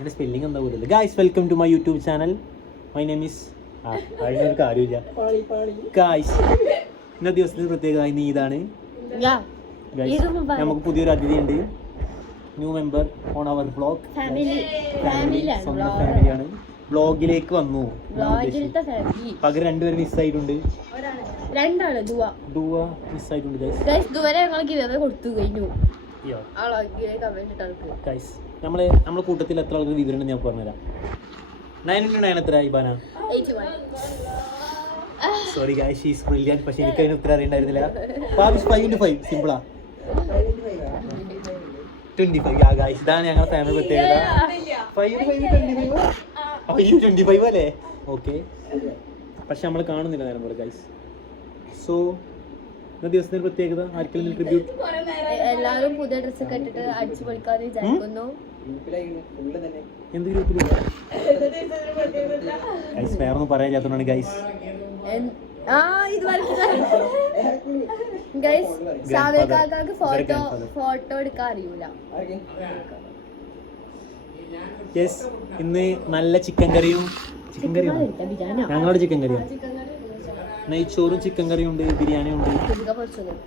എൻ്റെ സ്പെല്ലിംഗ് എന്താ പോലും. Guys welcome to my YouTube channel. My name is അതിനൊരു കാര്യമില്ല ഗായ്സ്. ഇന്നത്തെ ദിവസത്തിന് പ്രത്യേകത ഇന്ന് ഇതാണ്. നമുക്ക് പുതിയൊരു അതിഥി ഉണ്ട്, new member on our vlog. സ്വന്തം ഫാമിലിയാണ്. വ്ളോഗിലേക്ക് വന്നു. പകരം രണ്ടുപേരും മിസ്സായിട്ടുണ്ട്. ദുവ മിസ്സായിട്ടുണ്ട് ഗൈസ്. നമ്മളെ കൂട്ടത്തിൽ എത്ര ആൾക്ക് വിവരം ഞാൻ പറഞ്ഞുതരാം. 9 എത്ര ഇബാന? Sorry guys, she is brilliant. പക്ഷെ എനിക്ക് അതിന് ഉത്തരം അറിയണ്ടായിരുന്നില്ല. 5 സിമ്പിളാ. 25 ഗൈസ്. ഇതാണ് ഞങ്ങളുടെ ഫാമിലി പ്രത്യേകത. 25 അല്ലേ? ഓക്കെ. പക്ഷെ നമ്മൾ കാണുന്നില്ല നേരം പോലെ ഗൈസ്. സോ ഇന്നത്തെ ദിവസത്തിന്റെ പ്രത്യേകത ആർക്കെങ്കിലും ട്രിബ്യൂട്ട്? എല്ലാവരും പുതിയ ഡ്രസ് ഒക്കെ ഇട്ടിട്ട് അടിച്ചു പൊളിക്കാന്ന് വിചാരിക്കുന്നു. എന്ത് ഗ്രൂപ്പിലില്ല ഗൈസ്? വേറൊന്നും പറയാൻ ഗൈസ്. ഫോട്ടോ എടുക്കാൻ അറിയൂല. യെസ്, ഇന്ന് നല്ല ചിക്കൻ കറിയും ഞങ്ങളുടെ ചിക്കൻ കറിയും നെയ്ച്ചോറും ചിക്കൻ കറിയും ഉണ്ട്, ബിരിയാണി ഉണ്ട്,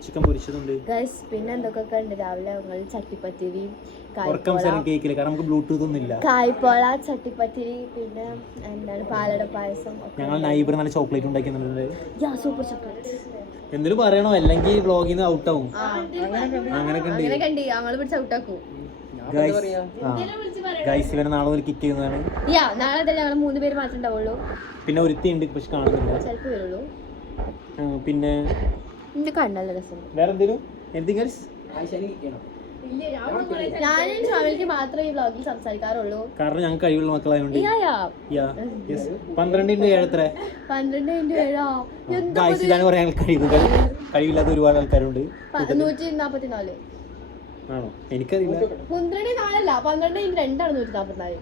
ചിക്കൻ പൊരിച്ചതുണ്ട്. പിന്നെ എന്തൊക്കെ ഉണ്ട് രാവിലെ? ചട്ടിപ്പത്തിരി, കേക്കില്ല കാരണം നമുക്ക് ബ്ലൂടൂത്ത് ഒന്നും ഇല്ല. കായ്പോള, ചട്ടിപ്പത്തിരി, പിന്നെ എന്താണ് പാലട പായസം. ഞങ്ങൾ നൈബർ നല്ല ചോക്ലേറ്റ് ഉണ്ടാക്കുന്നുണ്ട്. Super chocolate. എന്തിനു പറയണോ, അല്ലെങ്കിൽ വ്ളോഗിൽ നിന്ന് ഔട്ട് ആവും. അങ്ങനെയൊക്കെ ഗൈസ് ഇവനെ നാളെ ഒരു കിക്ക് ചെയ്യുന്നതാണ്. നാളെ ഞങ്ങൾ 3 പേര് മാത്രമേ ഉണ്ടാവുള്ളൂ. പിന്നെ ഒരുത്തി ഉണ്ട്, പക്ഷെ കാണുന്നില്ല. ചിലപ്പോൾ വരുള്ളൂ. പിന്നെ വേറെ എന്തെങ്കിലും ഞാനും ഷാമിലിക്ക് മാത്രമേ ഈ വ്ളോഗിൽ സംസാരിക്കാറുള്ളൂ. കാരണം ഞങ്ങൾ കഴിവുള്ള മക്കളായതുകൊണ്ട്. 12x7 ഇതാണ് പറയാൻ കഴിവുകൾ. കഴിവില്ലാത്ത ഒരുപാട് ആൾക്കാരുണ്ട്. 144 ആണോ? എനിക്കറിയില്ല. 12 144 144.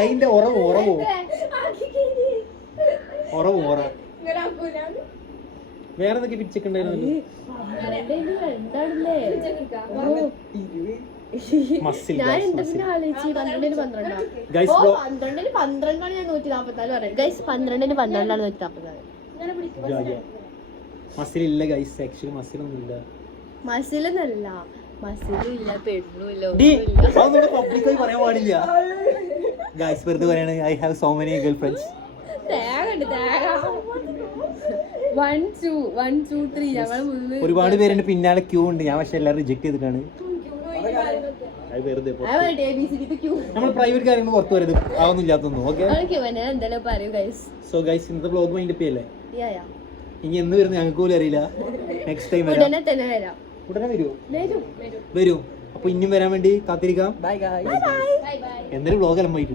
അതിന്റെ ഉറവോ വേറെ എന്തൊക്കെ ഫിറ്റ് ഉണ്ടായിരുന്നു? ഞാൻ ഇന്റർവ്യൂ ആലോചിച്ച് 12 ഞാൻ 144 പറയാം ഗൈസ്. 12 144. മസിലില്ല ഗൈസ്, ആക്ച്വലി മസിലൊന്നുമില്ല. മസിലൊന്നല്ല, മസിലില്ല, പെണ്ണുമില്ല. പബ്ലിക്കായി പറയാൻ പാടില്ല ഗൈസ്, വെറുതെ പറയാണ്. I have so many girlfriends. 1 2 3 ഞങ്ങൾ ഒരുപാട് പേരുടെ പിന്നാലെ ക്യൂ ഉണ്ട്. ഞാൻ പക്ഷെ എല്ലാവരും റിജക്ട് ചെയ്തിട്ടാണ്. നമ്മൾ പ്രൈവറ്റ് കാര്യങ്ങൾ പുറത്തു വരുന്നത് അതൊന്നും ഇല്ലാത്തൊന്നും. ഓക്കെ. സോ ഗൈസ് ഇന്നത്തെ വ്ളോഗ് മൈൻഡ് അപ്പ് ചെയ്യല്ലേ? ഇനി എന്ന് വരുന്നത് ഞങ്ങൾക്ക് പോലും അറിയില്ല. നെക്സ്റ്റ് ടൈം ഉടനെ വരൂ. അപ്പൊ ഇനിയും വരാൻ വേണ്ടി കാത്തിരിക്കാം. എന്തൊരു വ്ളോഗ് എല്ലാം പോയിട്ട്